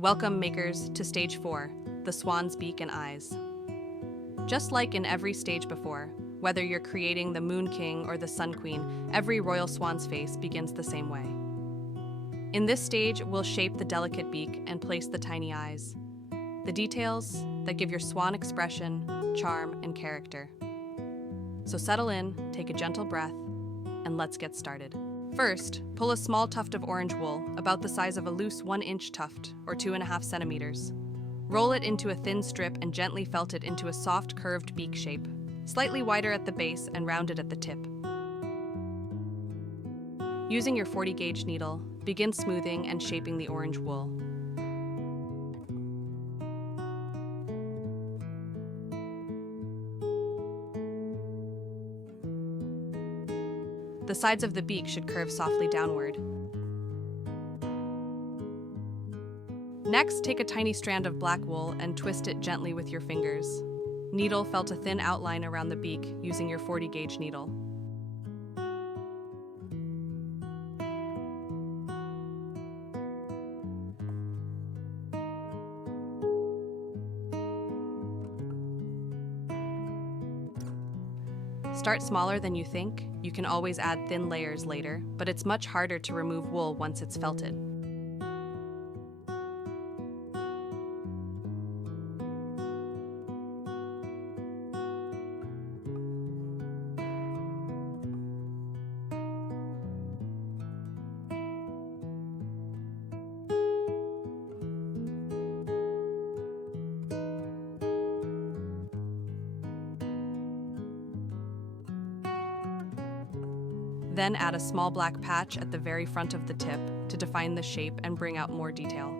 Welcome, makers, to Stage 4, the swan's beak and eyes. Just like in every stage before, whether you're creating the Moon King or the Sun Queen, every Royal Swan's face begins the same way. In this stage, we'll shape the delicate beak and place the tiny eyes, the details that give your swan expression, charm, and character. So settle in, take a gentle breath, and let's get started. First, pull a small tuft of orange wool, about the size of a loose 1-inch tuft, or 2.5 centimeters. Roll it into a thin strip and gently felt it into a soft, curved beak shape, slightly wider at the base and rounded at the tip. Using your 40-gauge needle, begin smoothing and shaping the orange wool. The sides of the beak should curve softly downward. Next, take a tiny strand of black wool and twist it gently with your fingers. Needle felt a thin outline around the beak using your 40-gauge needle. Start smaller than you think. You can always add thin layers later, but it's much harder to remove wool once it's felted. Then add a small black patch at the very front of the tip to define the shape and bring out more detail.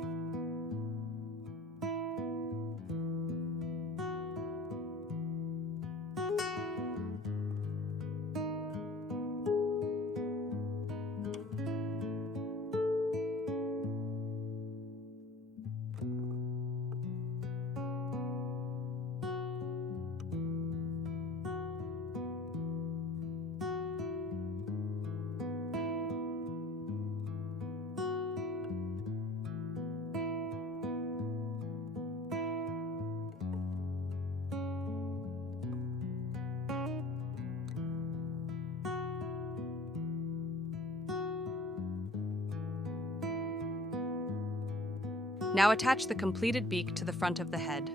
Now attach the completed beak to the front of the head.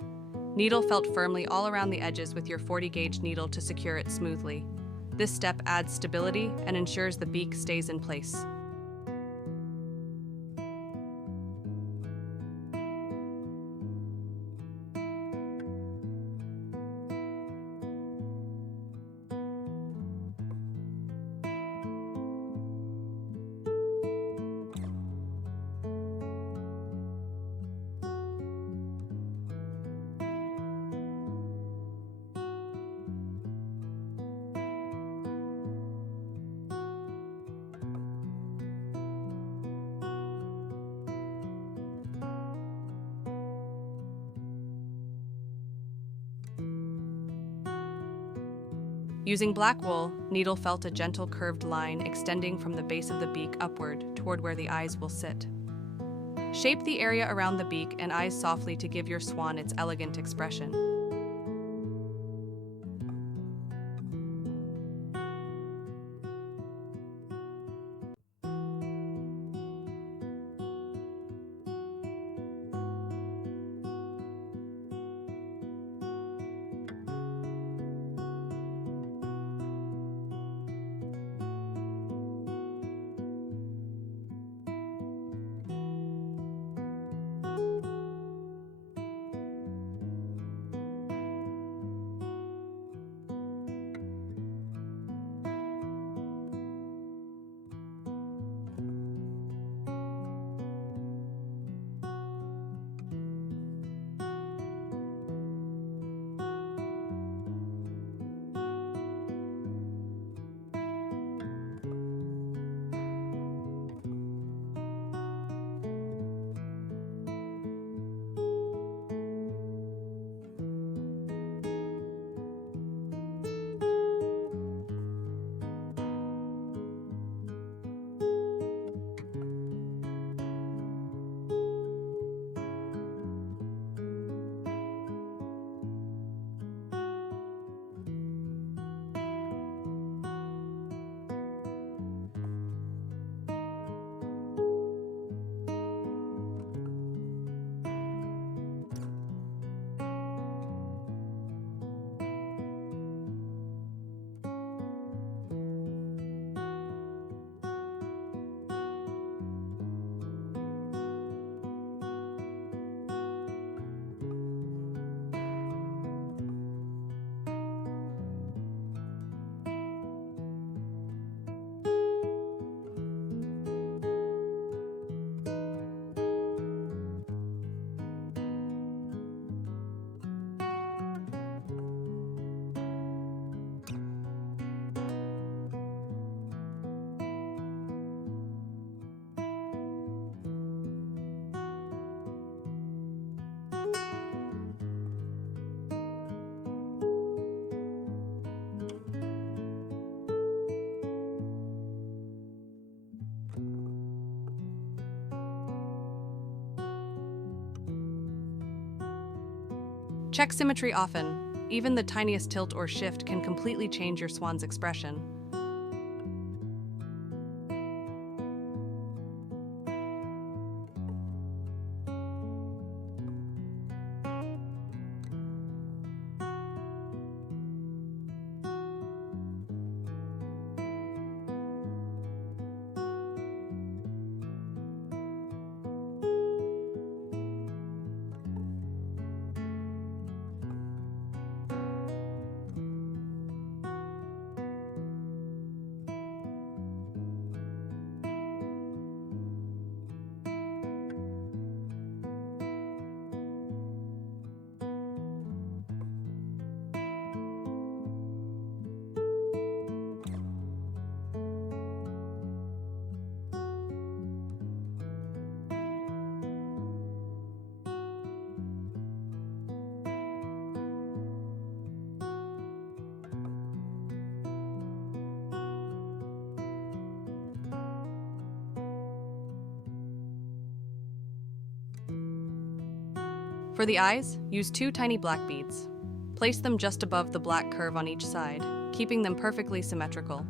Needle felt firmly all around the edges with your 40-gauge needle to secure it smoothly. This step adds stability and ensures the beak stays in place. Using black wool, needle felt a gentle curved line extending from the base of the beak upward toward where the eyes will sit. Shape the area around the beak and eyes softly to give your swan its elegant expression. Check symmetry often. Even the tiniest tilt or shift can completely change your swan's expression. For the eyes, use 2 tiny black beads. Place them just above the black curve on each side, keeping them perfectly symmetrical.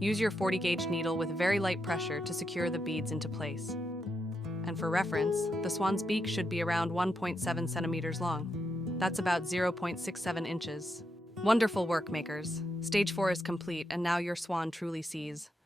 Use your 40-gauge needle with very light pressure to secure the beads into place. And for reference, the swan's beak should be around 1.7 centimeters long. That's about 0.67 inches. Wonderful work, makers. Stage 4 is complete, and now your swan truly sees.